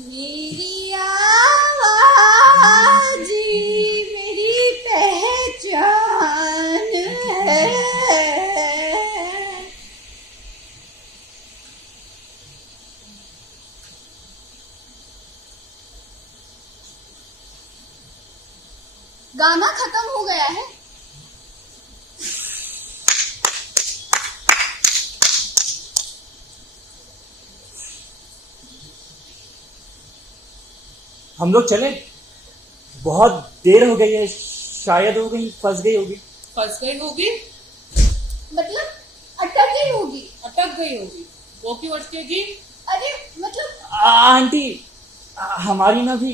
मेरी आवाज़ मेरी पहचान है। गाना खत्म हो गया है। हम लोग चलें? बहुत देर हो गई है, शायद हो गई फंस गई होगी। फंस गई होगी मतलब अटक गई होगी। अटक गई होगी। वो क्यों अटकेगी? अरे मतलब आंटी, हमारी ना भी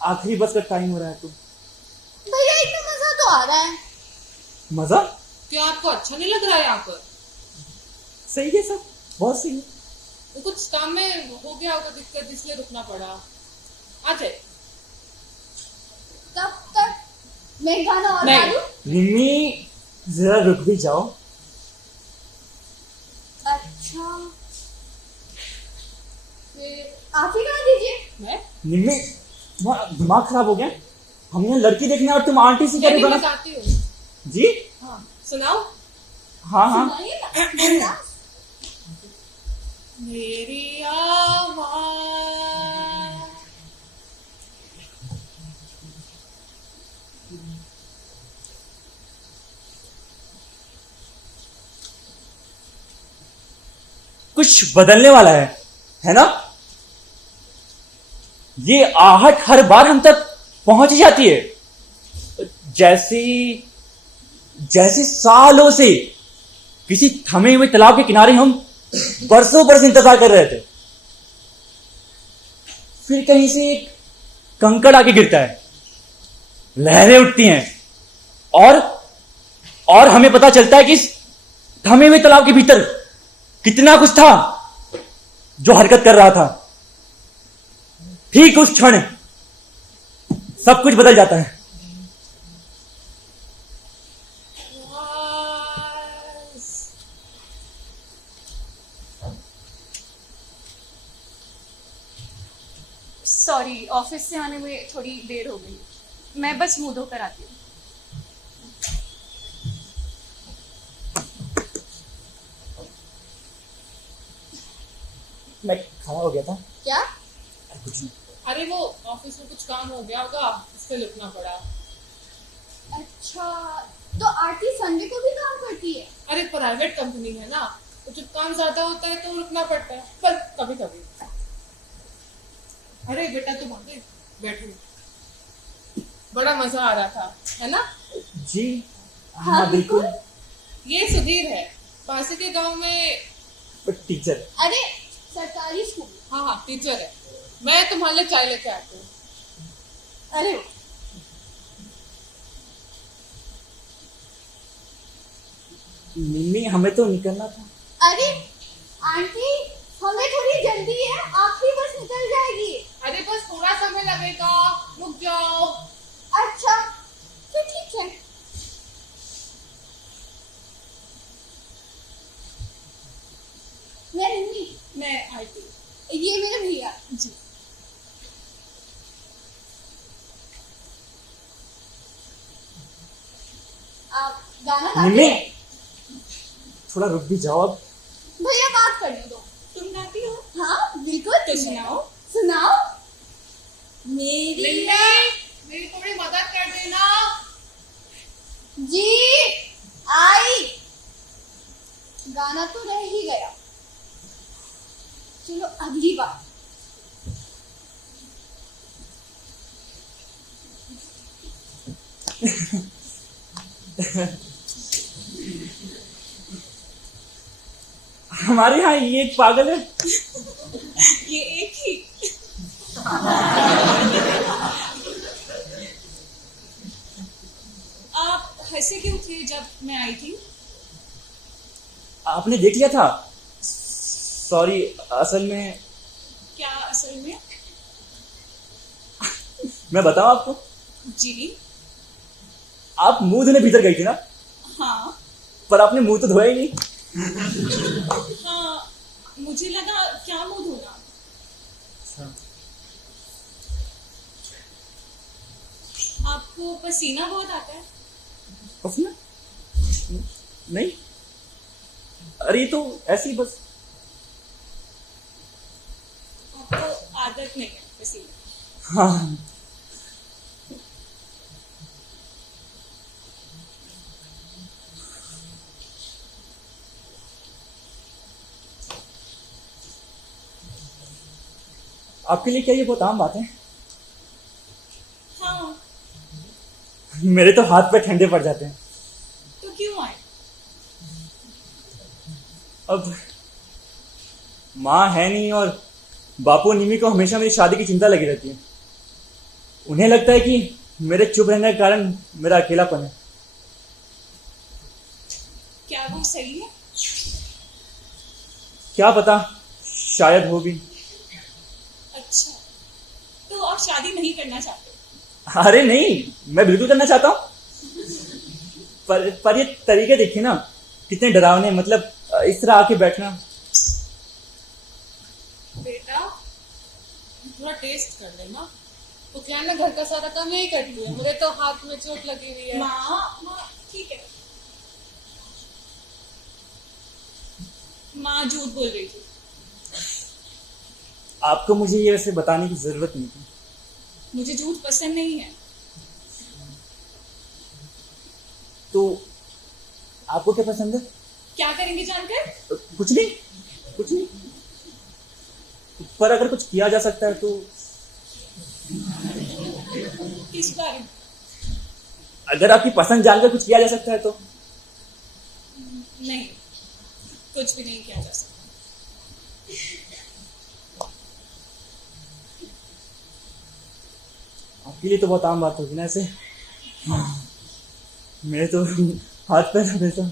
आखिरी बस का टाइम हो रहा है। तो भैया इतना मजा तो आ रहा है। मजा क्या आपको अच्छा नहीं लग रहा है यहाँ पर? सही है सब, बहुत सही है। तो कुछ काम में हो गया होगा दिक्कत, इसलिए रुकना पड़ा। आ जाए। कब तक मैं गाना और नहीं। गा दूं? निम्मी जरा रुक भी जाओ। अच्छा फिर आप ही गा दीजिए। मैं निम्मी, तुम्हारा दिमाग खराब हो गया? हम यहाँ लड़की देखने और तुम आंटी से क्या नहीं गाना? बताती हूँ। जी हाँ सुनाओ। हाँ हाँ। सुनाइए ना। मेरी आवाज़ कुछ बदलने वाला है ना? ये आहट हर बार हम तक पहुंच जाती है, जैसे सालों से किसी थमे हुए तालाब के किनारे हम बरसों बरस इंतजार कर रहे थे। फिर कहीं से एक कंकड़ आके गिरता है, लहरें उठती हैं और हमें पता चलता है कि इस थमे हुए तालाब के भीतर कितना कुछ था जो हरकत कर रहा था। ठीक उस क्षण सब कुछ बदल जाता है। सॉरी, ऑफिस से आने में थोड़ी देर हो गई। मैं बस मुंह धोकर आती हूँ। मैं खड़ा हो गया था। क्या? कुछ नहीं। अरे वो ऑफिस में कुछ काम हो गया होगा, इसलिए रुकना पड़ा। अच्छा तो आरती संडे को भी काम करती है? अरे प्राइवेट कंपनी है ना, तो जब काम ज्यादा होता है तो रुकना पड़ता है, पर कभी कभी। अरे बेटा तुम आगे बैठो, बड़ा मजा आ रहा था, है ना? जी हाँ बिल्कुल। बिल्कुल। ये सुधीर है, पास के गांव में टीचर। अरे सरकारी स्कूल। हाँ हाँ टीचर है। मैं तुम्हारे लिए चाय लेके आती हूँ। अरे मिम्मी हमें तो निकलना था। अरे आंटी हमें थोड़ी जल्दी है, आपकी बस निकल जाएगी। अरे बस थोड़ा समय लगेगा, रुक जाओ। अच्छा तो ठीक है। ये मेरे भैया। जी। आप गाना गाते निम्मी हैं? थोड़ा रुक भी जाओ अब। भैया बात करने दो। तुम गाती हो? हाँ बिल्कुल। तो सुनाओ। सुनाओ। मेरी मेरी थोड़ी मदद कर देना। जी आई। गाना तो रह ही गया, चलो अगली बार। हमारे यहाँ ये एक पागल है। ये एक ही। आप हंसे क्यों थे जब मैं आई थी? आपने देख लिया था? सॉरी, असल में क्या असल में? मैं बताऊं आपको? जी। आप मुंह धोने भीतर गई थी ना, हाँ पर आपने मुंह तो धोया ही नहीं। हाँ, मुझे लगा क्या मुंह धोना। आपको पसीना बहुत आता है? पसीना? नहीं, अरे ये तो ऐसे ही बस। आपको आदत नहीं है पसीने? हाँ, आपके लिए क्या ये बहुत आम बात है? हाँ। मेरे तो हाथ पे ठंडे पड़ जाते हैं। तो क्यों आए? अब माँ है नहीं और बापू और निमी को हमेशा मेरी शादी की चिंता लगी रहती है। उन्हें लगता है कि मेरे चुप रहने के कारण मेरा अकेलापन है। क्या वो सही है? क्या पता, शायद हो भी। अच्छा, तो आप शादी नहीं करना चाहते? अरे नहीं, मैं बिल्कुल करना चाहता हूँ, पर ये तरीके देखिए ना, कितने डरावने। मतलब इस तरह आके बैठना। बेटा थोड़ा टेस्ट कर लेना। तो क्या ना, घर का सारा काम यही करती है। मुझे तो हाथ में चोट लगी हुई है। माँ ठीक है। माँ झूठ बोल रही थी। आपको मुझे ये वैसे बताने की जरूरत नहीं थी। मुझे झूठ पसंद नहीं है। तो आपको क्या पसंद है? क्या करेंगे जानकर? कुछ नहीं, कुछ नहीं। पर अगर कुछ किया जा सकता है तो? किस बारे में? अगर आपकी पसंद जानकर कुछ किया जा सकता है तो? नहीं, कुछ भी नहीं किया जा सकता। आपके लिए तो बहुत आम बात होगी ना ऐसे। मेरे तो हाथ पैर हमेशा।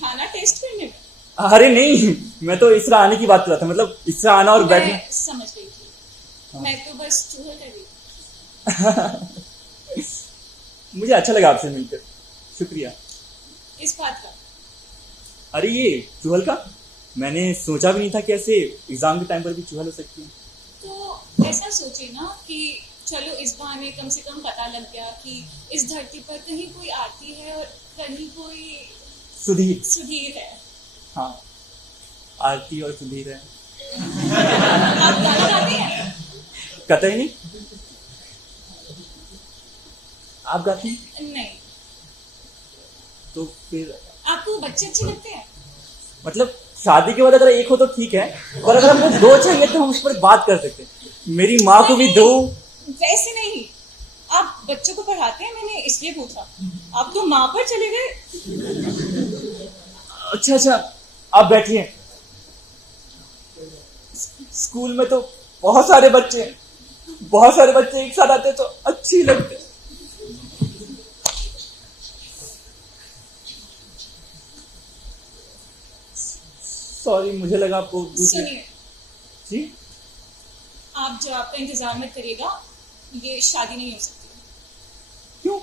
खाना टेस्ट करने में? अरे नहीं, मैं तो इस तरह आने की बात कर रहा था। मतलब इस तरह आना और बैठना। मैं समझ गई थी। मैं तो बस चूहा कर रही थी। मुझे अच्छा लगा आपसे मिलकर, शुक्रिया। इस बात का? अरे ये चुहल का, मैंने सोचा भी नहीं था कि ऐसे एग्जाम के टाइम पर भी चुहल हो सकती है। तो ऐसा सोचे ना कि चलो इस बहाने कम से कम पता लग गया कि इस धरती पर कहीं कोई आरती है और कहीं कोई सुधीर। सुधीर है। हाँ, आरती और सुधीर है। आप गाना गाते हैं? कतई नहीं। आप गाती हैं? नहीं। तो फिर आपको बच्चे अच्छे लगते हैं? मतलब शादी के बाद अगर एक हो तो ठीक है, पर अगर हमको दो चाहिए तो हम उस पर बात कर सकते हैं। मेरी माँ को भी दो। वैसे नहीं, आप बच्चों को पढ़ाते हैं, मैंने इसलिए पूछा। आप तो माँ पर चले गए। अच्छा अच्छा, आप बैठिए। स्कूल में तो बहुत सारे बच्चे एक साथ आते तो अच्छी लगते। सॉरी, मुझे लगा आपको सुनिए, जी। आप जवाब का इंतजार मत करिएगा। ये शादी नहीं हो सकती। क्यों?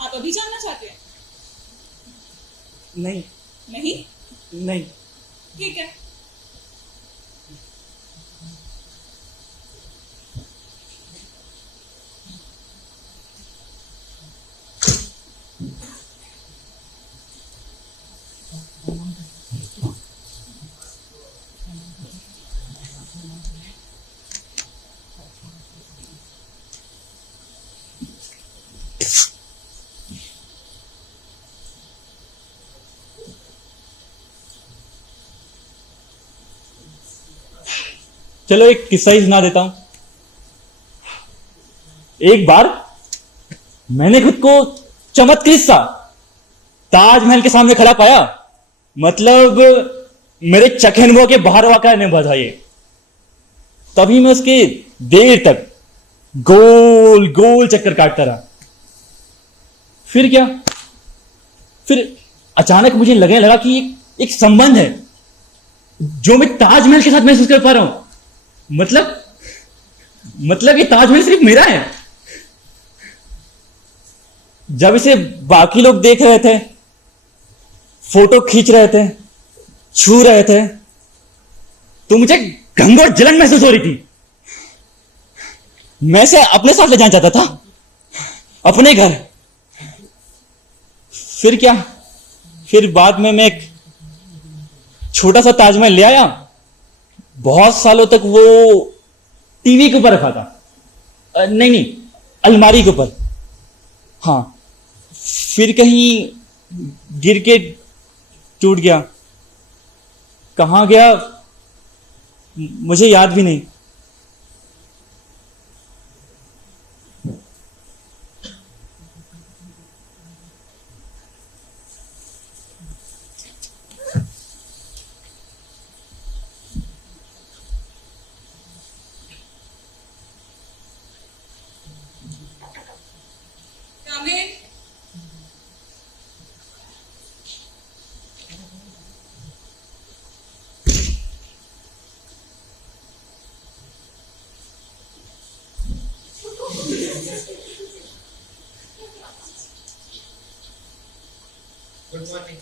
आप अभी जानना चाहते हैं? नहीं नहीं? नहीं। ठीक है। चलो एक किस्सा ही सुना देता हूं। एक बार मैंने खुद को चमत्कृत सा ताजमहल के सामने खड़ा पाया। मतलब मेरे चखे अनुभव के बाहर वाका नहीं बधा ये। तभी मैं उसके देर तक गोल गोल चक्कर काटता रहा। फिर क्या, फिर अचानक मुझे लगने लगा कि एक संबंध है जो मैं ताजमहल के साथ महसूस कर पा रहा हूं। मतलब ये ताजमहल सिर्फ मेरा है। जब इसे बाकी लोग देख रहे थे, फोटो खींच रहे थे, छू रहे थे, तो मुझे घंघोर जलन महसूस हो रही थी। मैं इसे अपने साथ ले जाना चाहता था, अपने घर। फिर क्या, फिर बाद में मैं एक छोटा सा ताजमहल ले आया। बहुत सालों तक वो टीवी के ऊपर रखा था। नहीं, अलमारी के ऊपर। हाँ, फिर कहीं गिर के टूट गया। कहां गया मुझे याद भी नहीं। Come in. Good morning.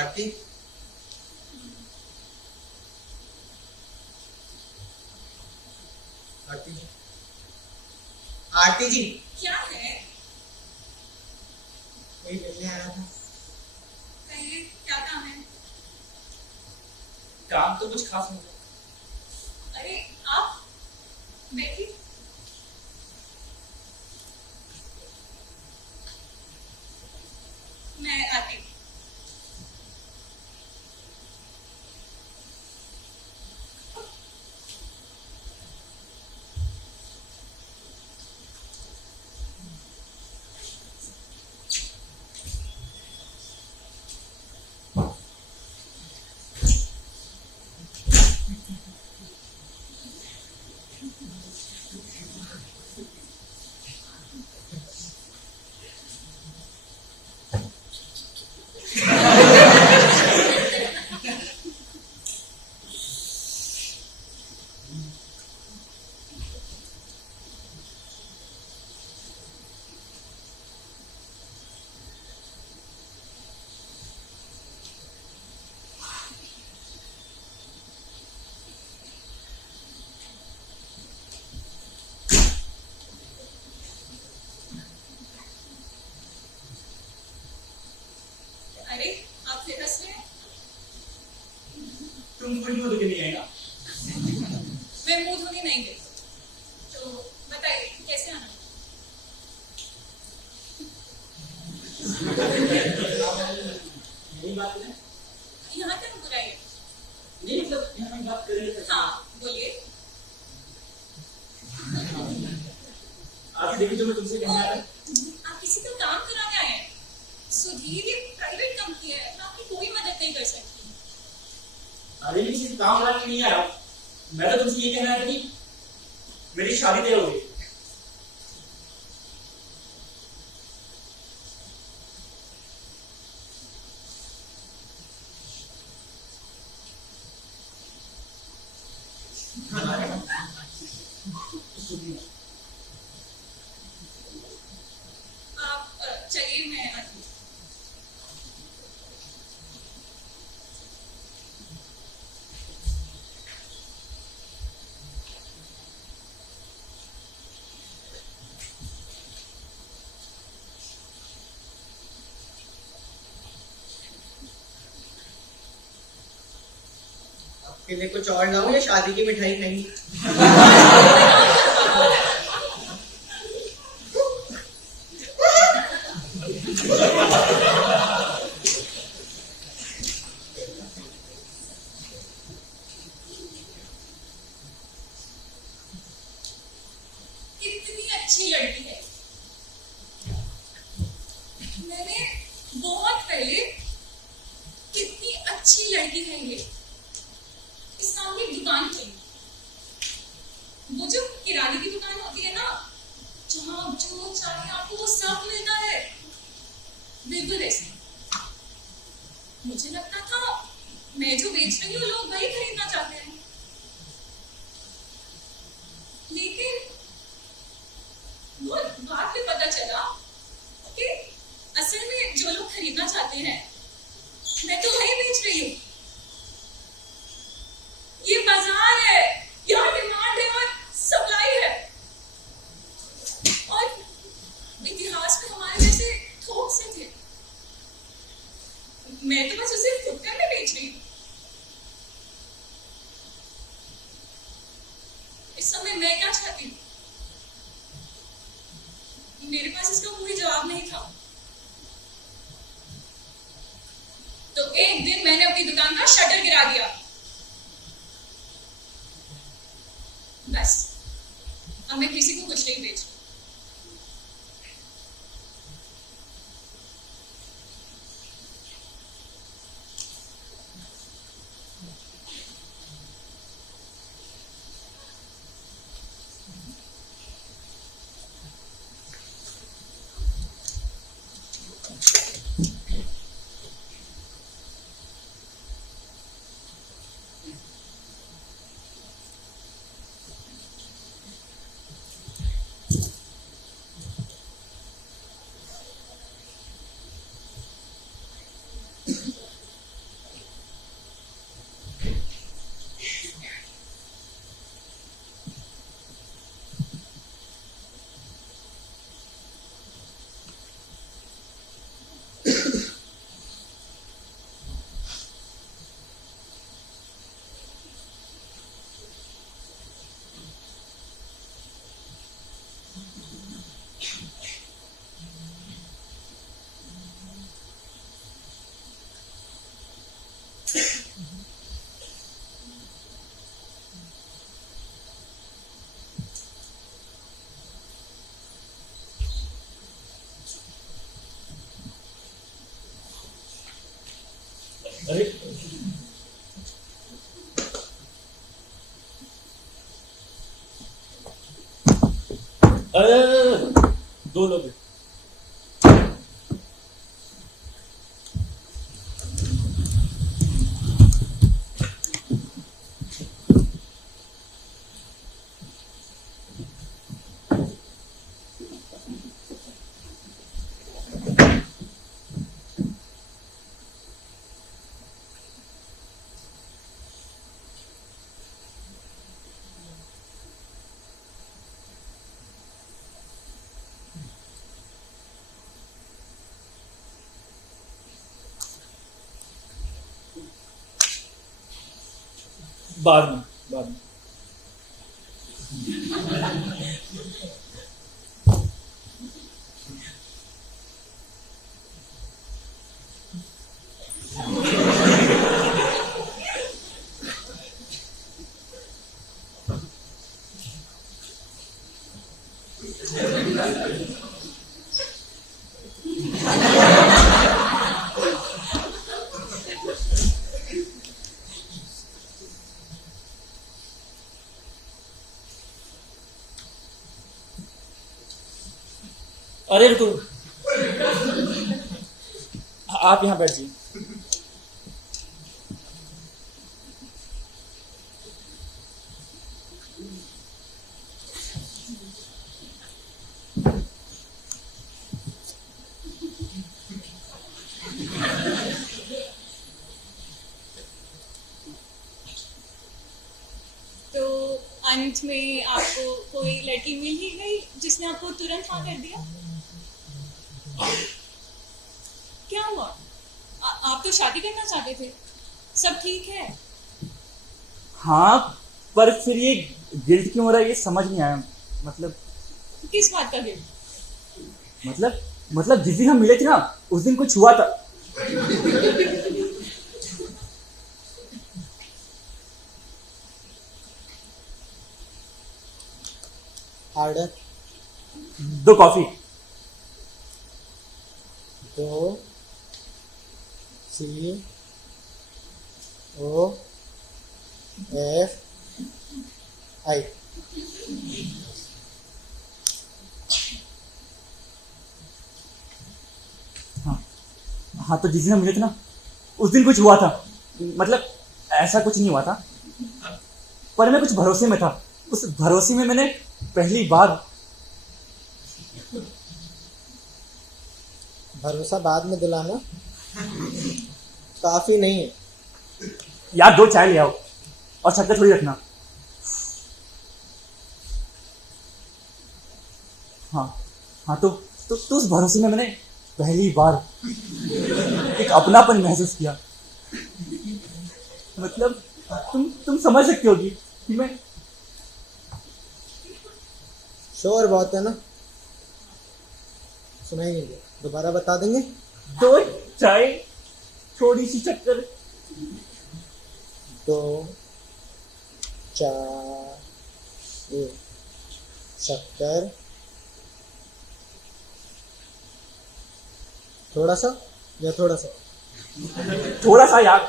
Aarti, Aarti ji, Aarti ji, क्या है? कोई मिलने आया था। कहिए, क्या काम है? काम तो कुछ खास नहीं था। अरे आप बैठिए। मैं आती हूँ। अरे आप फिर हंस रहे हैं? तुम कुछ मुंह धोके नहीं आएगा। मैं मुंह धोने नहीं गई। तो बताइए कैसे आना? यही बात है। यहाँ क्या बुराई है? नहीं, मतलब यहाँ हम बात करेंगे। हाँ बोलिए। आप देखिए जो मैं तुमसे कहना और है। आप किसी का काम कराने आए हैं? सुधीर ये प्राइवेट कंपनी है, मैं आपकी कोई मदद नहीं कर सकती। अरे मैं किसी से काम कराने नहीं आया हूँ। मैं तो तुमसे ये कहना है कि मेरी शादी तय हो गई। आप चलिए, मैं आती हूँ। आपके लिए कुछ और लाऊं या शादी की मिठाई खाएंगी? कितनी अच्छी लड़की है। मैंने बहुत पहले कितनी अच्छी लड़की है ये, इस नाम की दुकान चली। वो जो किराने की दुकान होती है ना, जहाँ आप जो चाहे आपको वो सब मिलता है, बिल्कुल ऐसे। मुझे लगता था मैं जो बेच रही हूँ लोग वही खरीदना चाहते हैं, लेकिन वो बाद में पता चला कि असल में जो लोग खरीदना चाहते हैं मैं तो वही बेच रही हूँ। ये बाजार है, यहाँ डिमांड है और सप्लाई है, और इतिहास में हमारे जैसे थोक से थे। मैं तो बस उसे फुटकर में बेच रही हूँ। इस समय मैं क्या चाहती हूँ, मेरे पास इसका कोई जवाब नहीं था। तो एक दिन मैंने अपनी दुकान का शटर गिरा दिया। बस अब मैं किसी को कुछ नहीं बेच। अरे अरे दो लोग हैं। बाद में अरे रुको, आप यहाँ बैठ जाइए। अंत में आपको कोई लड़की मिल ही गई जिसने आपको तुरंत हाँ कर दिया? क्या हुआ? आप तो शादी करना चाहते थे, सब ठीक है। हाँ, पर फिर ये गिल्ट क्यों हो रहा है ये समझ नहीं आया। मतलब किस बात का गिल्ट? मतलब जिस दिन हम मिले थे ना, उस दिन कुछ हुआ था। Order 2 coffee. 2 C O F I। हाँ, तो जिस दिन हम मिले थे ना, उस दिन कुछ हुआ था। मतलब ऐसा कुछ नहीं हुआ था, पर मैं कुछ भरोसे में था। उस भरोसे में मैंने पहली बार। भरोसा बाद में दिलाना काफी नहीं है। यार 2 चाय ले आओ और शक्कर थोड़ी रखना। हाँ, तो उस भरोसे में मैंने पहली बार एक अपनापन महसूस किया। मतलब तुम समझ सकते होगी कि मैं। शोर बहुत है ना, सुनाई नहीं दिया, दोबारा बता देंगे। 2 चाय, थोड़ी सी शक्कर। 2 चाय शक्कर, थोड़ा सा या थोड़ा सा? थोड़ा सा यार।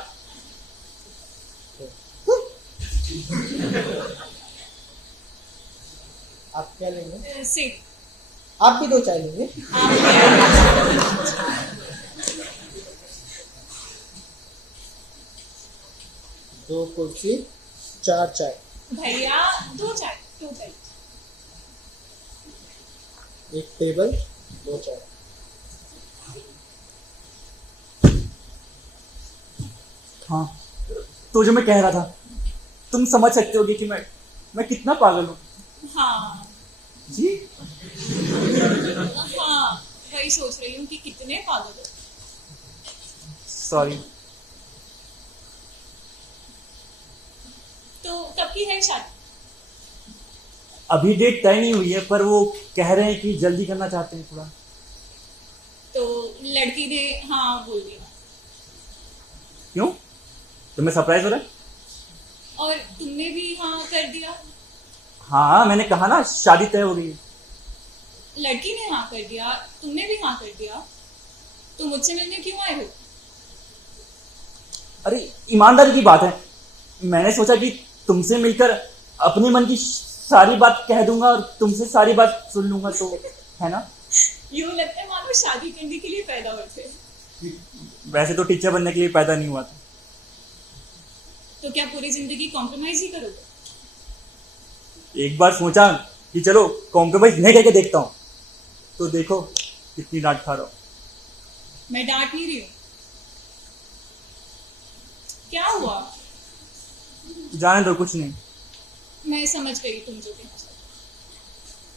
आप क्या लेंगे? से आप भी 2 चाय लेंगे? 2 कुर्सी 4 चाय। भैया 2 चाय टोटल। 1 टेबल 2 चाय। हाँ, तो जो मैं कह रहा था, तुम समझ सकते होगे कि मैं कितना पागल हूँ। हाँ जी। हाँ, वही सोच रही हूँ कि कितने पागल हो। सॉरी। तो कब की है शादी? अभी डेट तय नहीं हुई है, पर वो कह रहे हैं कि जल्दी करना चाहते हैं थोड़ा। तो लड़की ने हाँ बोल दिया? क्यों, तुम्हें सरप्राइज हो रहा है? और तुमने भी हाँ कर दिया? हाँ, मैंने कहा ना, शादी तय हो गई है। लड़की ने हाँ कर दिया, तुमने भी हाँ कर दिया, तो मुझसे मिलने क्यों आए हो? अरे ईमानदारी की बात है, मैंने सोचा कि तुमसे मिलकर अपने मन की सारी बात कह दूंगा और तुमसे सारी बात सुन लूंगा, तो है ना। यूं लगता है मानो शादी करने के लिए पैदा हुए थे। वैसे तो टीचर बनने के लिए पैदा नहीं हुआ था। तो क्या पूरी जिंदगी कॉम्प्रोमाइज ही करोगे? एक बार सोचा कि चलो कॉम्प्रोमाइज नहीं करके देखता हूँ, तो देखो कितनी डांट खा रहा हूँ। मैं डांट नहीं रही हूँ। क्या हुआ? जाने दो, कुछ नहीं। मैं समझ गई तुम जो कहना चाहते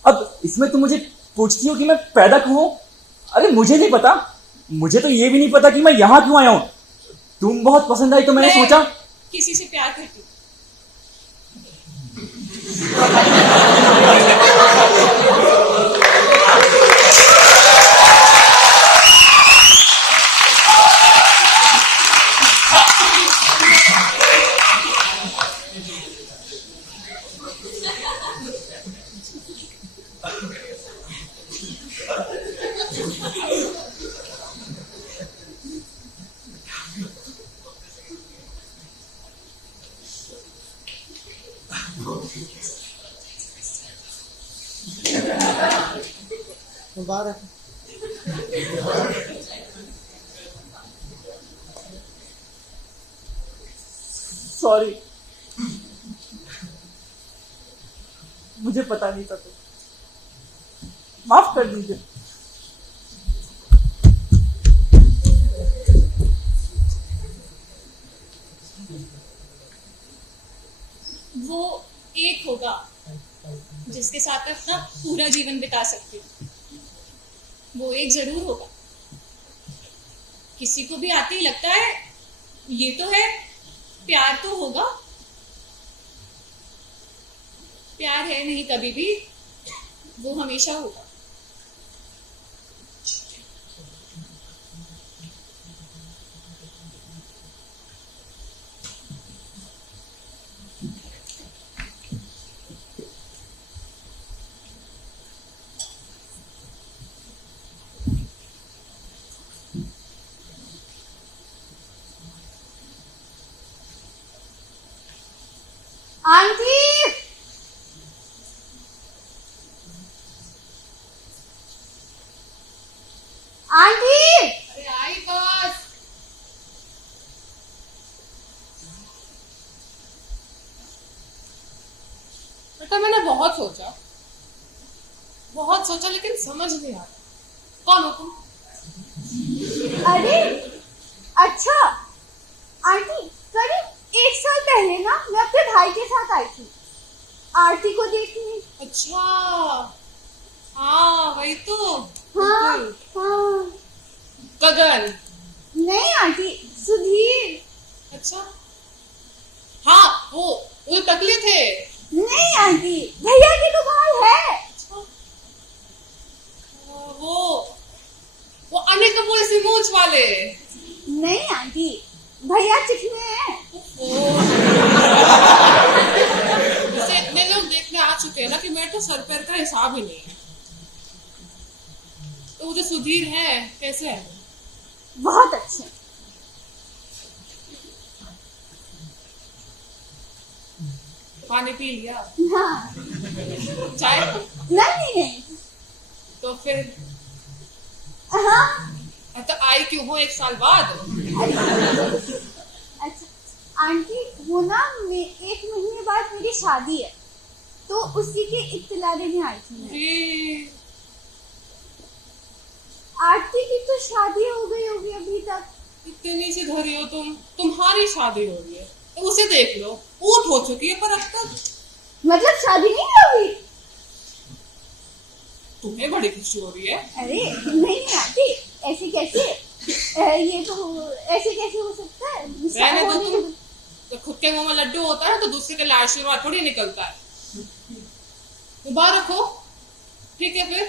हो। अब इसमें तुम मुझे पूछती हो कि मैं पैदा क्यों हूं? अरे मुझे नहीं पता, मुझे तो ये भी नहीं पता कि मैं यहाँ क्यों आया हूँ। तुम बहुत पसंद आई तो मैंने मैं सोचा। किसी से प्यार करती हूँ। मुबारक। सॉरी, मुझे पता नहीं था, तो माफ कर दीजिए। वो एक होगा जिसके साथ अपना पूरा जीवन बिता सकती हूँ। वो एक जरूर होगा। किसी को भी आते ही लगता है ये तो है, प्यार तो होगा। प्यार है नहीं कभी भी, वो हमेशा होगा। आंटी आंटी अरे आई बस। बेटा मैंने बहुत सोचा लेकिन समझ नहीं आ रहा। कौन हो तुम? अरे अच्छा आंटी, करीब 1 साल पहले ना मैं अपने भाई के साथ आई थी आरती को देखने। अच्छा हाँ वही तो। हाँ बिल्कुल। हाँ। गगन। नहीं आंटी, सुधीर। अच्छा हाँ वो टकले थे। नहीं आंटी, भैया की दुकान है। अच्छा वो अनिल कपूर से मूंछ वाले। नहीं आंटी, भैया चिकने हैं। जैसे इतने लोग देखने आ चुके हैं ना कि मेरे तो सर पैर का हिसाब ही नहीं है। तो वो जो सुधीर है कैसे है? बहुत अच्छे। पानी पी लिया? हाँ। चाय? नहीं। तो फिर हाँ। तो आई क्यों हो 1 साल बाद? अच्छा आंटी, वो ना 1 महीने बाद मेरी शादी है, तो उसी के इत्तला देने आई थी मैं। फिर आरती की तो शादी हो गई होगी अभी तक। इतनी सी धरी हो तुम्हारी शादी हो रही है तो उसे देख लो, ऊट हो चुकी है पर अब तक मतलब शादी नहीं होगी? तुम्हें बड़ी खुशी हो रही है। अरे नहीं आंटी, ऐसे कैसे? ये तो ऐसे कैसे हो सकता है? रहने दो होने तुम। तो खुद के मुंह में लड्डू होता है तो दूसरे के लिए आशीर्वाद थोड़ी निकलता है। मुबारक हो। ठीक है फिर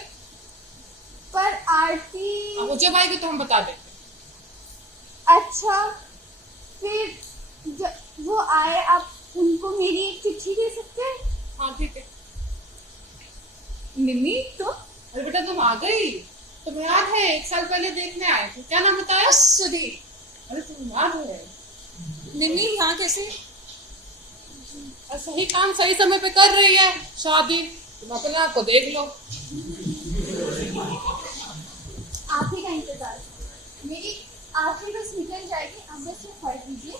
पर आरती। अब वो जब आएगी तो हम बता देंगे। अच्छा फिर जब वो आए, आप उनको मेरी एक चिट्ठी दे सकते हैं? हाँ ठीक है। मिमी तो अरे बेटा तुम आ गई। तुम्हें याद है 1 साल पहले देखने आए थे, क्या नाम बताया? सुधीर। अरे तुम्हें याद है? निन्नी यहाँ कैसे? और सही काम सही समय पे कर रही है शादी। तुम अपने आप को देख लो। आप ही का इंतजार करो। मेरी आखिरी बस निकल जाएगी, आप बस में पढ़ दीजिए।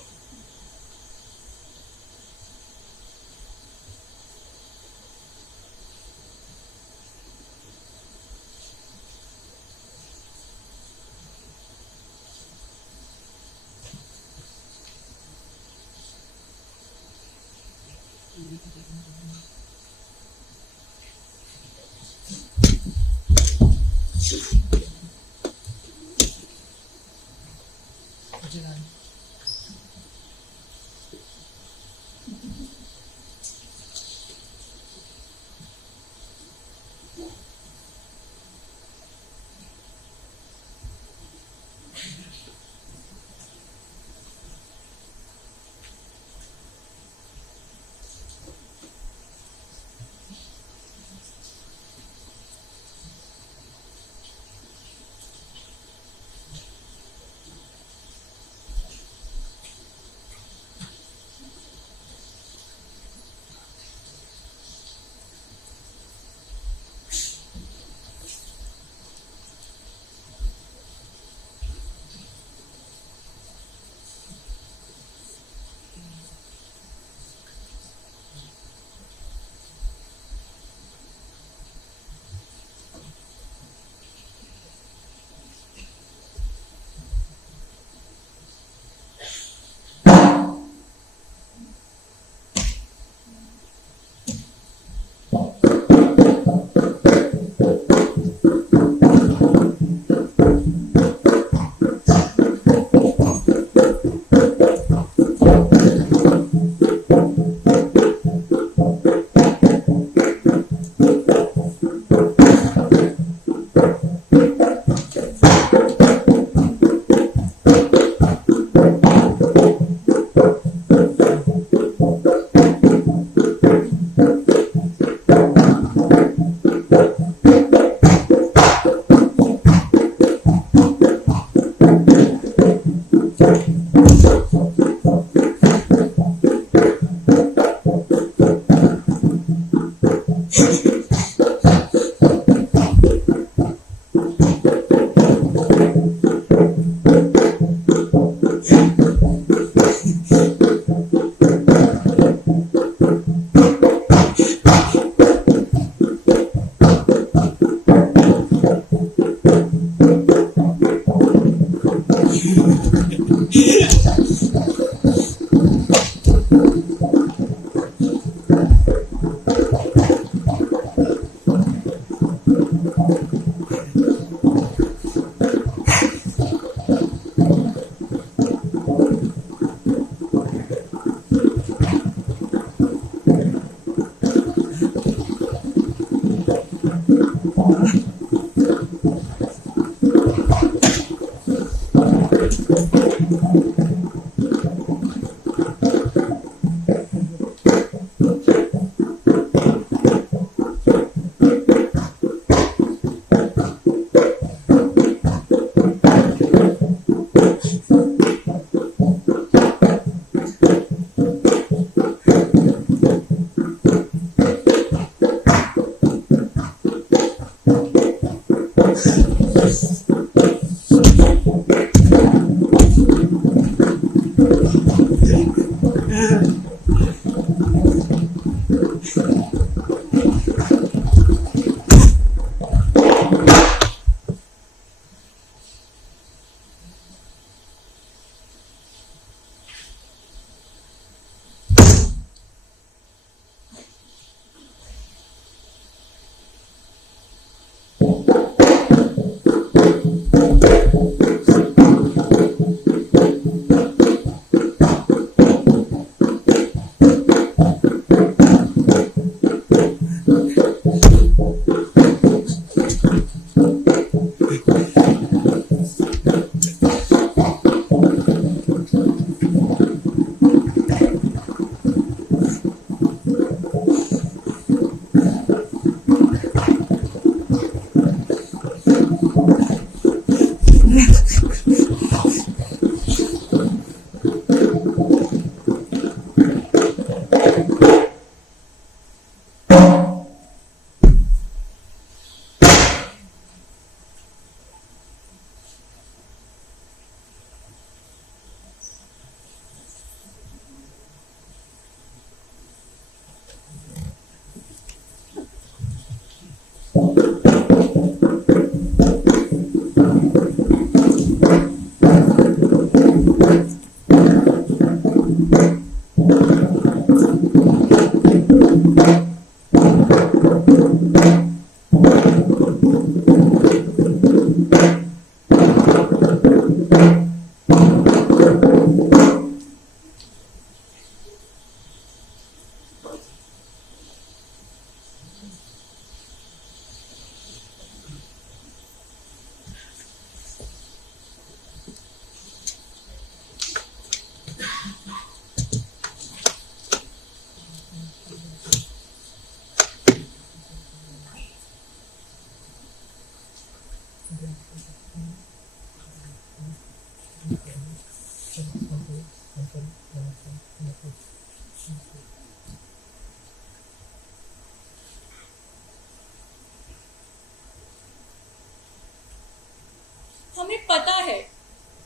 हमें पता है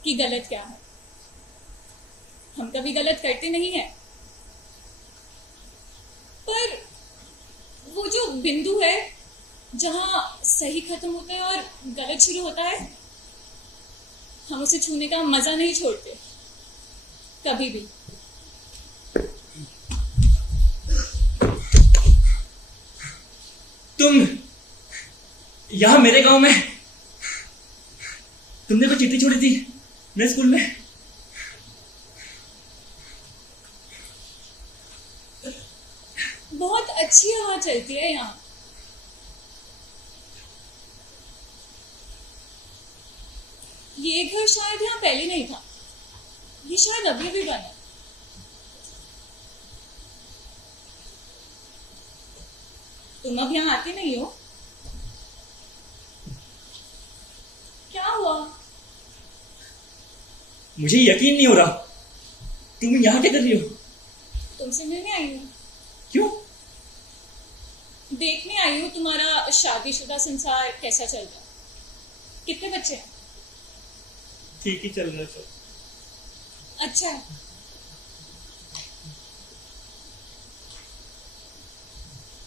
कि गलत क्या है, हम कभी गलत करते नहीं हैं, पर वो जो बिंदु है जहां सही खत्म होता है और गलत शुरू होता है, हम उसे छूने का मजा नहीं छोड़ते कभी भी। तुम यहाँ मेरे गांव में तुमने कोई चिट्ठी छोड़ी थी मेरे स्कूल में? बहुत अच्छी हवा चलती है यहाँ। ये घर शायद यहाँ पहले नहीं था, ये शायद अभी अभी बना। तुम अब यहाँ आते नहीं हो? क्या हुआ? मुझे यकीन नहीं हो रहा, तुम यहाँ क्या कर रही हो? तुमसे मिलने आई हूँ। क्यों? देखने आई हूँ तुम्हारा शादीशुदा संसार कैसा चल रहा है। कितने बच्चे हैं? ठीक ही चल रहा है सब। अच्छा है।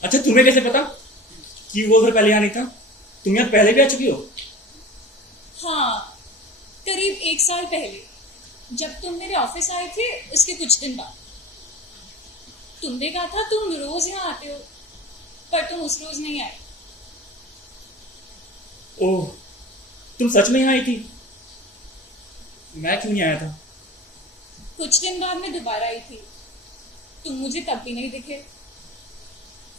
अच्छा, तुम्हें कैसे पता कि वो घर पहले यहाँ नहीं था? तुम यहाँ पहले भी आ चुकी हो? हाँ, करीब 1 साल पहले जब तुम मेरे ऑफिस आए थे, उसके कुछ दिन बाद। तुमने कहा था तुम रोज यहाँ आते हो, पर तुम उस रोज नहीं आए। ओह, तुम सच में यहाँ आई थी? मैं क्यों नहीं आया था? कुछ दिन बाद मैं दोबारा आई थी, तुम मुझे तब भी नहीं दिखे।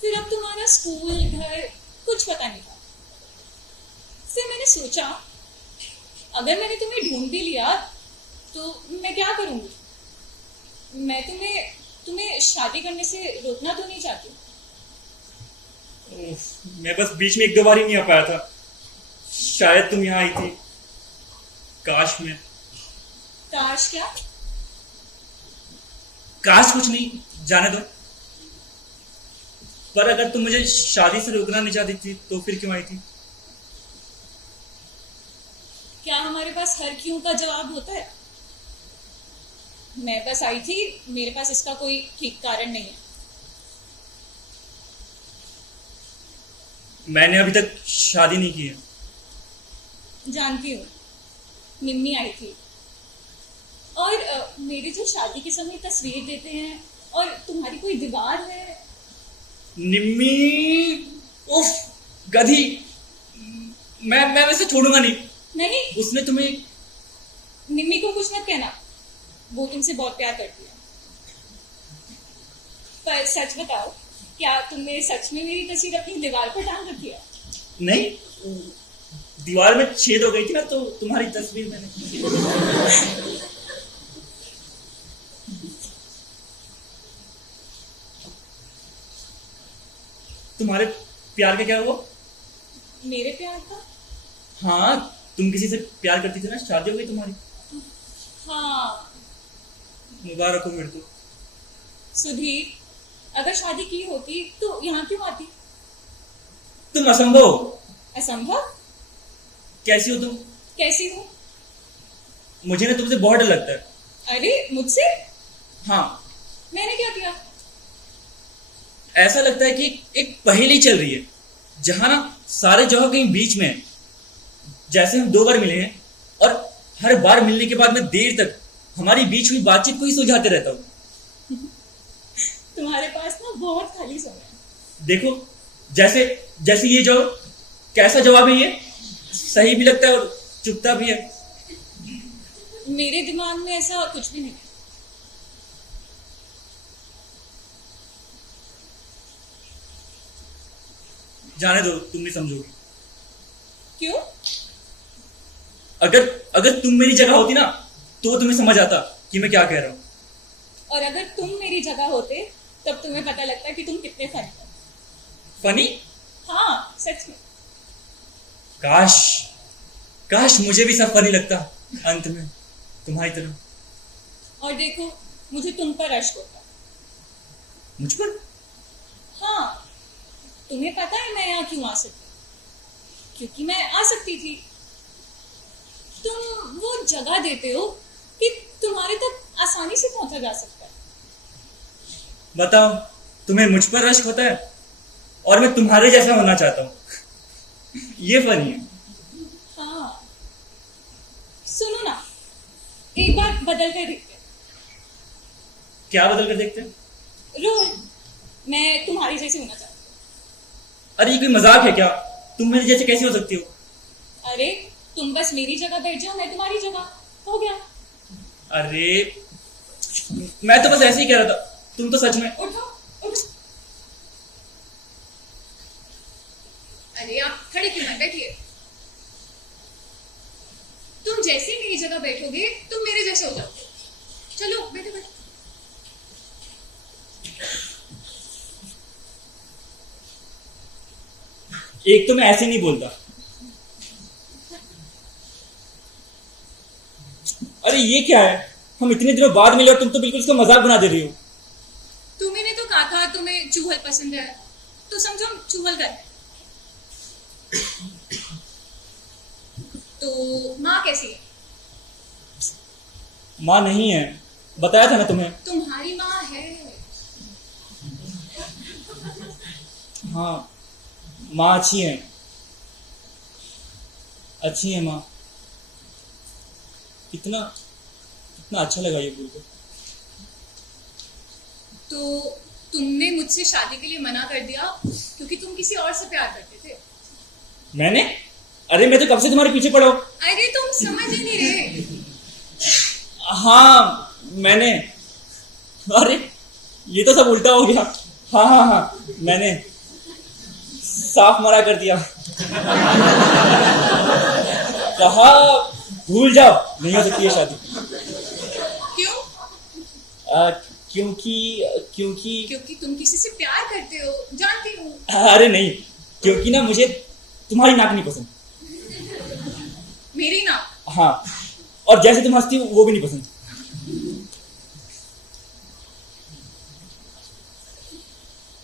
फिर अब तुम्हारा स्कूल, घर कुछ पता नहीं था। फिर मैंने सोचा अगर मैंने तुम्हें ढूंढ भी लिया तो मैं क्या करूंगी। मैं तुम्हें शादी करने से रोकना तो नहीं चाहती। ओह, मैं बस बीच में 1-2 बार ही नहीं आ पाया था। शायद तुम यहाँ आई थी। काश मैं। काश क्या? काश कुछ नहीं, जाने दो। पर अगर तुम मुझे शादी से रोकना नहीं चाहती थी तो फिर क्यों आई थी? क्या हमारे पास हर क्यों का जवाब होता है? मैं बस आई थी, मेरे पास इसका कोई ठीक कारण नहीं है। मैंने अभी तक शादी नहीं की है। जानती हूँ, निम्मी आई थी और मेरी जो शादी के समय तस्वीर देते हैं और तुम्हारी कोई दीवार है। निम्मी, उफ, गधी। मैं वैसे छोड़ूंगा नहीं। नहीं, उसने तुम्हें निम्मी को कुछ मत कहना, वो तुमसे बहुत प्यार करती है। पर सच बताओ, क्या तुमने सच में मेरी तस्वीर अपनी दीवार पर टांग रखी है? नहीं, दीवार में छेद हो गई थी ना, तो तुम्हारी तस्वीर मैंने। तुम्हारे प्यार का क्या हुआ? मेरे प्यार का? हाँ, तुम किसी से प्यार करती थी ना, शादी हो गई तुम्हारी। हाँ मुबारक हो मेरे को। सुधीर, अगर शादी की होती तो यहाँ क्यों आती? तुम असंभव हो। असंभव? कैसी हो तुम? कैसी हूँ? मुझे ना तुमसे बहुत डर लगता है। अरे मुझसे? हाँ, मैंने क्या किया? ऐसा लगता है कि एक पहेली चल रही है, जहां ना सारे जगह कहीं बीच में है। जैसे हम 2 बार मिले हैं और हर बार मिलने के बाद मैं देर तक हमारी बीच हुई बातचीत को ही सुलझाते रहता हूँ। तुम्हारे पास ना बहुत खाली समय है। देखो, जैसे जैसे ये जवाब, कैसा जवाब है ये? सही भी लगता है और चुभता भी है। मेरे दिमाग में ऐसा कुछ भी नहीं है। जाने दो, तुम नहीं समझोगी। क्यों? अगर अगर तुम मेरी जगह होती ना, तो तुम्हें समझ आता कि मैं क्या कह रहा हूं। और अगर तुम मेरी जगह होते तब तुम्हें पता लगता कि तुम कितने फनी हो। फनी? हाँ, सच में। काश काश मुझे भी सब फनी लगता अंत में, तुम्हारी तरह। और देखो, मुझे तुम पर अश्क होता। मुझ पर? हाँ, तुम्हें पता है मैं यहाँ क्यों आ सकती? क्योंकि मैं आ सकती थी। तुम वो जगह देते हो कि तुम्हारे तक आसानी से पहुंचा जा सकता है। बताओ, तुम्हें मुझ पर रश्क होता है और मैं तुम्हारे जैसा होना चाहता हूं। ये फनी है। हाँ, सुनो ना, एक बार बदल कर देखते हैं। क्या बदल कर देखते हैं? रोल, मैं तुम्हारी जैसी होना चाहती अरे ये कोई मजाक है क्या? तुम मेरे जैसे कैसे हो सकती हो? हूँ। अरे तुम बस मेरी जगह बैठ जाओ, मैं तुम्हारी जगह, हो गया। अरे मैं तो बस ऐसे ही कह रहा था, तुम तो सच में। उठो उठो। अरे आप खड़े क्यों ना बैठिए। तुम जैसे ही मेरी जगह बैठोगे तुम मेरे जैसे हो जाओगे। चलो बैठो बैठो। एक तो मैं ऐसे नहीं बोलता। अरे ये क्या है? हम इतने दिनों बाद मिले और तुम तो बिल्कुल इसका मजाक बना दे रही हो। तुम्हें ने तो कहा था तुम्हें चूहल पसंद है, तो समझो हम चूहल कर। तो माँ कैसी है? माँ नहीं है, बताया था ना तुम्हें। तुम्हारी माँ है। हाँ, माँ अच्छी है, अच्छी है माँ। इतना इतना अच्छा लगा ये बोलकर। तो तुमने मुझसे शादी के लिए मना कर दिया क्योंकि तुम किसी और से प्यार करते थे। मैंने? अरे मैं तो कब से तुम्हारे पीछे पड़ा हूं। अरे तुम समझ ही नहीं रहे। हाँ मैंने। अरे ये तो सब उल्टा हो गया। हाँ हाँ हाँ, मैंने साफ मना कर दिया। कहा भूल जाओ, नहीं हो सकती है शादी। क्यों? क्योंकि क्योंकि क्योंकि तुम किसी से प्यार करते हो, जानती हूँ। अरे नहीं, क्योंकि ना मुझे तुम्हारी नाक नहीं पसंद। मेरी ना? हाँ, और जैसे तुम हंसती हो वो भी नहीं पसंद।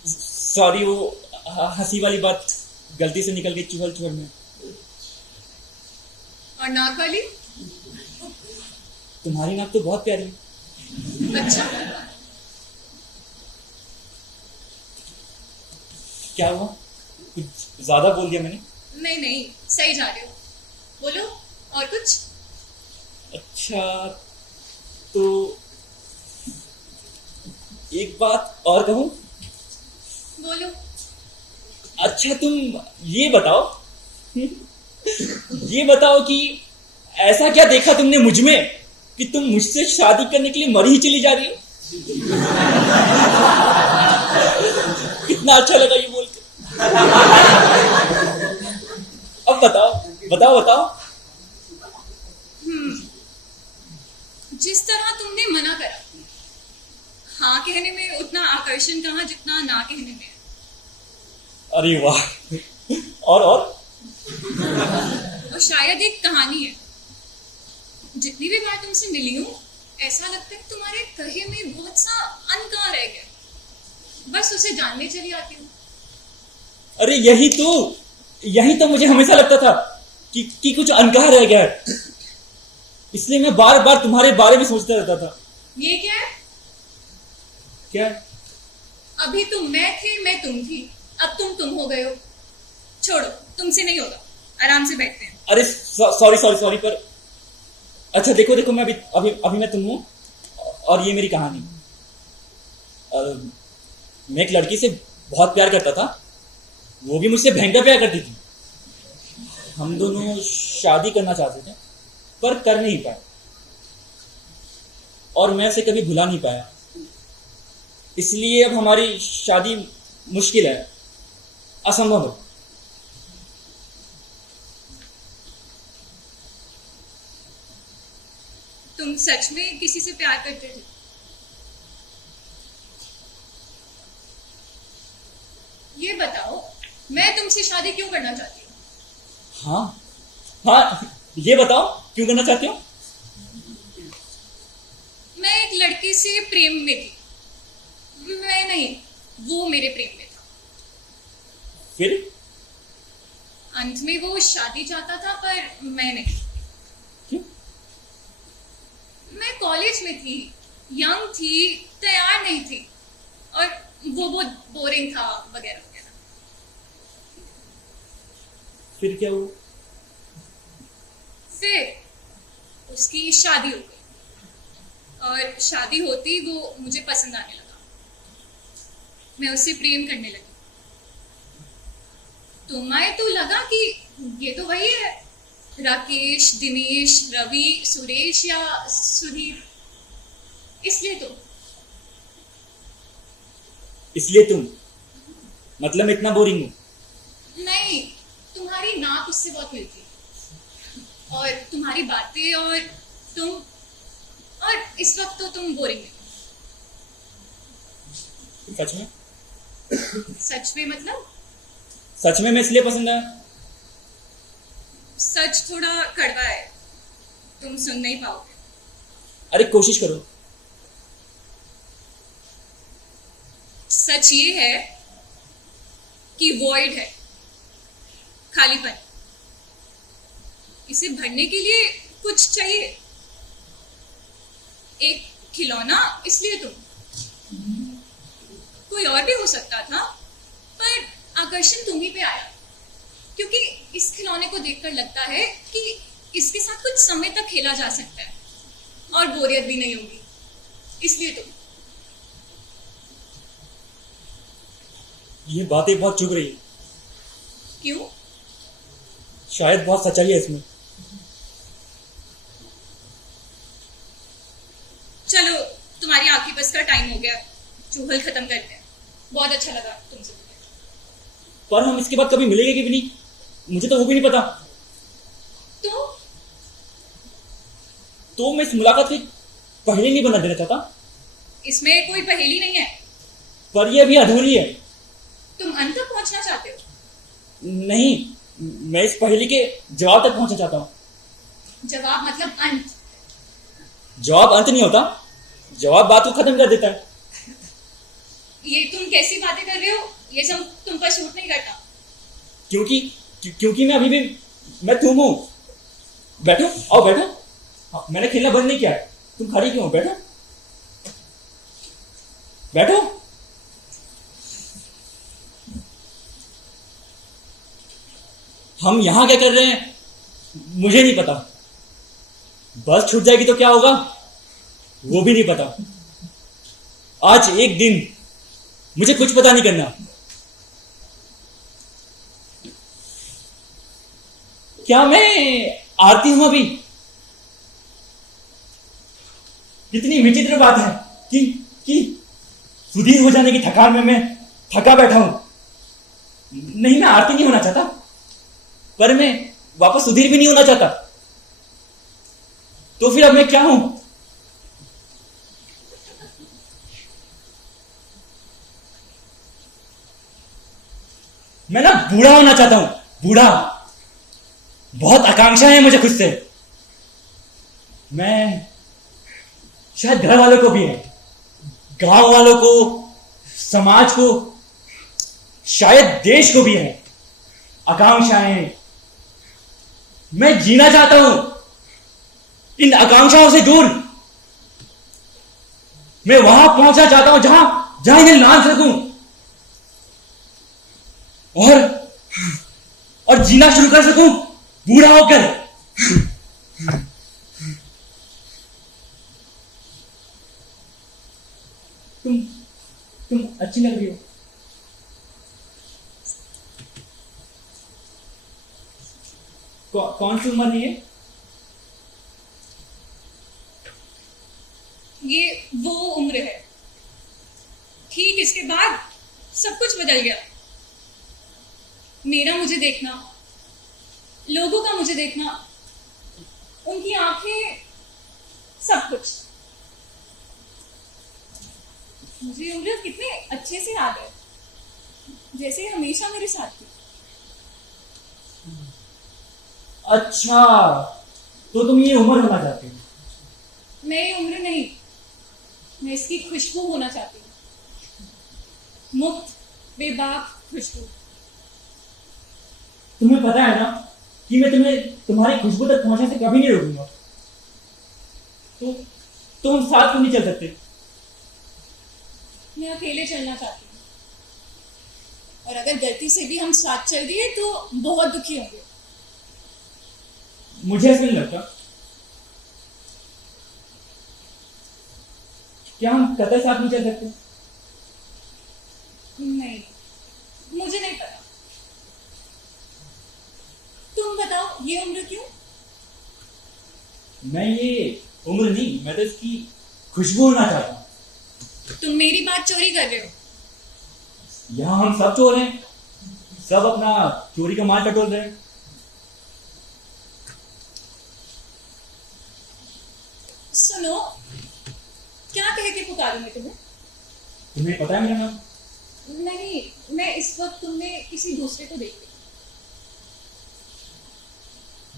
सॉरी, वो हंसी वाली बात गलती से निकल गई चुहल चुहल में। और नाक वाली? तुम्हारी नाक तो बहुत प्यारी है। अच्छा, क्या हुआ? कुछ ज्यादा बोल दिया मैंने? नहीं नहीं, सही जा रहे हो, बोलो और कुछ। अच्छा, तो एक बात और कहूं? बोलो। अच्छा, तुम ये बताओ ये बताओ कि ऐसा क्या देखा तुमने मुझ में कि तुम मुझसे शादी करने के लिए मरी ही चली जा रही हो? कितना अच्छा लगा ये बोल के। अब बताओ बताओ बताओ। जिस तरह तुमने मना करा, हाँ कहने में उतना आकर्षण कहाँ जितना ना कहने में। अरे वाह। और शायद एक कहानी है। जितनी भी बार तुमसे मिली हूँ, ऐसा लगता है तुम्हारे कहे में बहुत सा अनका रह गया, बस उसे जानने चली आती हूँ। अरे यही तो मुझे हमेशा लगता था कि कुछ अनकहा रह गया है। इसलिए मैं बार बार तुम्हारे बारे में सोचता रहता था। ये क्या है? क्या? अभी तुम मैं थे, मैं तुम थी, अब तुम हो गए हो। छोड़ो, तुमसे नहीं होगा, आराम से बैठते हैं। अरे सॉरी पर अच्छा देखो मैं अभी मैं तुम हूं और ये मेरी कहानी। मैं एक लड़की से बहुत प्यार करता था, वो भी मुझसे भयंकर प्यार करती थी। हम दोनों शादी करना चाहते थे पर कर नहीं पाए, और मैं उसे कभी भुला नहीं पाया। इसलिए अब हमारी शादी मुश्किल है, असंभव है। तुम सच में किसी से प्यार करते थे? ये बताओ, मैं तुमसे शादी क्यों करना चाहती हूँ? हाँ, ये बताओ क्यों करना चाहती हो? मैं एक लड़की से प्रेम में थी। मैं नहीं, वो मेरे प्रेम में था। फिर? अंत में वो शादी चाहता था पर मैं नहीं। क्यों? मैं कॉलेज में थी, यंग थी, तैयार नहीं थी, और वो बहुत बोरिंग था वगैरह वगैरह। फिर क्या हुआ? फिर उसकी शादी हो गई, और शादी होती वो मुझे पसंद आने लगा। मैं उससे प्रेम करने लगी। तो मैं तो लगा कि ये तो वही है, राकेश, दिनेश, रवि, सुरेश या सुधीर। इसलिए तुम मतलब मैं इतना बोरिंग हूं? नहीं, तुम्हारी नाक उससे बहुत मिलती है, और तुम्हारी बातें, और इस वक्त तो तुम बोरिंग हो। सच में? सच में मतलब? सच में मैं इसलिए पसंद आया? सच थोड़ा कड़वा है, तुम सुन नहीं पाओगे। अरे कोशिश करो। सच ये है कि वॉइड है, खालीपन। इसे भरने के लिए कुछ चाहिए, एक खिलौना। इसलिए तुम, कोई और भी हो सकता था, पर आकर्षण तुम ही पे आया, क्योंकि इस खिलौने को देखकर लगता है कि इसके साथ कुछ समय तक खेला जा सकता है और बोरियत भी नहीं होगी। इसलिए तुम। ये बातें बहुत चुभ रही है। क्यों? शायद बहुत सच्चाई है इसमें। चलो, तुम्हारी आखिरी बस का टाइम हो गया, चुगल खत्म करते हैं। बहुत अच्छा लगा तुमसे। पर हम इसके बाद कभी मिलेंगे कि भी नहीं, मुझे तो वो भी नहीं पता। तो मैं इस मुलाकात की पहेली नहीं बना देना चाहता। इसमें कोई पहेली नहीं है। पर ये अभी अधूरी है। तुम अंत तक पहुंचना चाहते हो? नहीं, मैं इस पहेली के जवाब तक पहुंचना चाहता हूँ। जवाब मतलब अंत? जवाब अंत नहीं होता, जवाब बात को खत्म कर देता है। ये तुम कैसी बातें कर रहे हो? ये सब तुम पर सूट नहीं करता। क्योंकि मैं अभी भी मैं तुम हूं। बैठो, आओ बैठो। हाँ, मैंने खेलना बंद नहीं किया है। तुम खड़ी क्यों हो? बैठो। बैठो। हम यहां क्या कर रहे हैं मुझे नहीं पता। बस छूट जाएगी तो क्या होगा वो भी नहीं पता। आज एक दिन मुझे कुछ पता नहीं करना। क्या मैं आरती हूं अभी? कितनी विचित्र बात है कि सुधीर हो जाने की थकान में मैं थका बैठा हूं। नहीं, मैं आरती नहीं होना चाहता, पर मैं वापस सुधीर भी नहीं होना चाहता। तो फिर अब मैं क्या हूं? मैं ना बूढ़ा होना चाहता हूं, बूढ़ा। बहुत आकांक्षा है मुझे खुद से। मैं शायद घर वालों को भी है, गांव वालों को, समाज को, शायद देश को भी है आकांक्षाएं। मैं जीना चाहता हूं इन आकांक्षाओं से दूर। मैं वहां पहुंचना चाहता हूं जहां इन्हें लान सकूं और जीना शुरू कर सकूं बूढ़ा होकर। तुम अच्छी लग रही हो। कौन सी उम्र नहीं है? ये वो उम्र है, ठीक इसके बाद सब कुछ बदल गया। मेरा मुझे देखना, लोगों का मुझे देखना, उनकी आंखें, सब कुछ। मुझे ये उम्र कितने अच्छे से याद है, जैसे हमेशा मेरे साथ थी। अच्छा, तो तुम ये उम्र होना चाहती हो? मैं ये उम्र नहीं, मैं इसकी खुशबू होना चाहती हूँ। मुक्त बेबाक खुशबू। तुम्हें पता है ना कि मैं तुम्हें तुम्हारी खुशबू तक पहुंचने से कभी नहीं रोकूंगा। तो हम साथ क्यों नहीं चल सकते? मैं अकेले चलना चाहती हूँ, और अगर गलती से भी हम साथ चल दिए तो बहुत दुखी होंगे। मुझे ऐसा नहीं लगता। क्या हम कतई साथ नहीं चल सकते? नहीं, मुझे नहीं पता। तुम बताओ, ये उम्र क्यों? मैं ये उम्र नहीं, मैं तो इसकी खुशबू होना चाहता हूं। तुम मेरी बात चोरी कर रहे हो। यहां हम सब चोर हैं, सब अपना चोरी का माल टटोल रहे हैं। सुनो, क्या कह के पुकारूं मैं तुम्हें? तुम्हें पता है मेरा नाम? नहीं, मैं इस वक्त तुम में किसी दूसरे को देख रही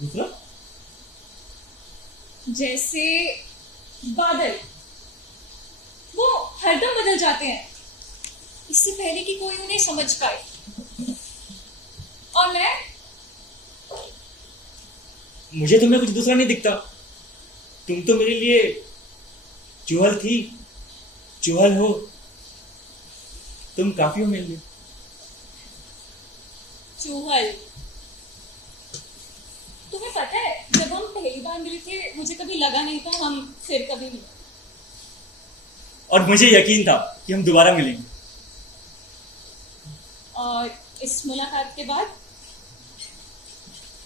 दूसरा? हूं। जैसे बादल, वो हरदम बदल जाते हैं इससे पहले कि कोई उन्हें समझ पाए। और मैं मुझे तुम्हें कुछ दूसरा नहीं दिखता। तुम तो मेरे लिए चुहल थी, चुहल हो। तुम काफी हो मेरे लिए। चूहल। तुम्हें पता है, जब हम पहली बार मिले थे मुझे कभी लगा नहीं था हम फिर कभी मिले। और मुझे यकीन था कि हम दोबारा मिलेंगे। और इस मुलाकात के बाद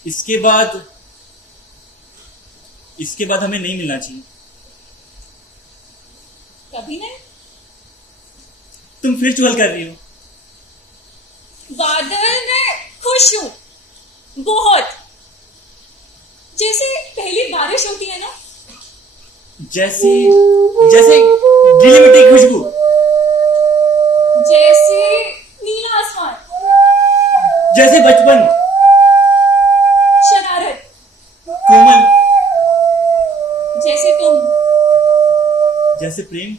इसके बाद हमें नहीं मिलना चाहिए। कभी नहीं। तुम फिर चुहल कर रही हो। बादल, मैं खुश हूं बहुत। जैसे पहली बारिश होती है ना, जैसे गीली मिट्टी की खुशबू, जैसे नीला आसमान, जैसे बचपन, शरारत, कोमल, जैसे तुम। जैसे प्रेम।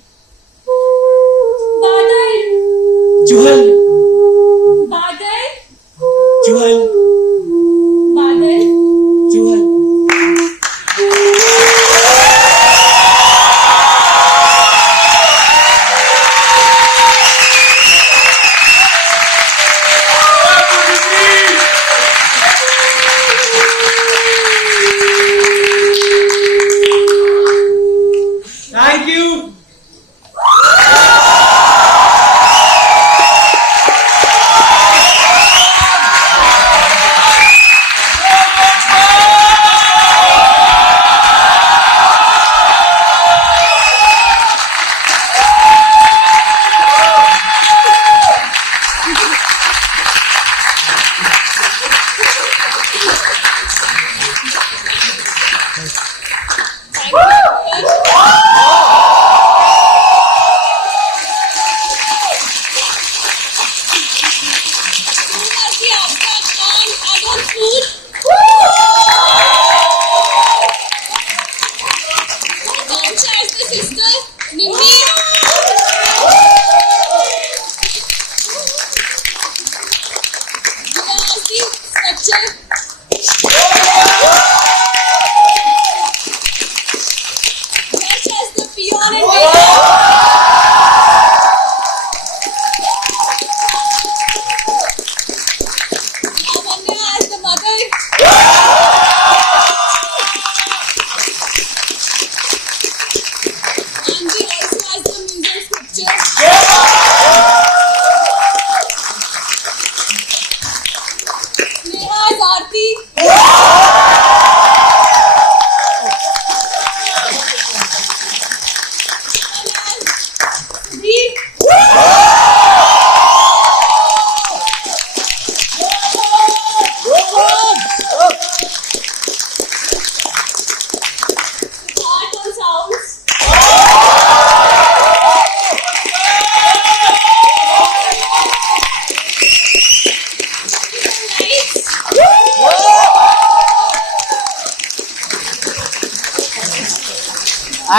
बादल, चुहल, बादल, चुहल, बादल। चुहल।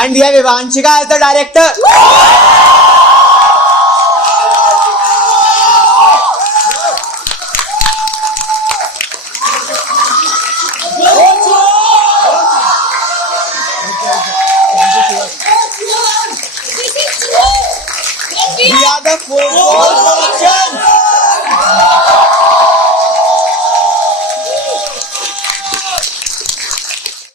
And we have Ivanshika as the director. We are the four.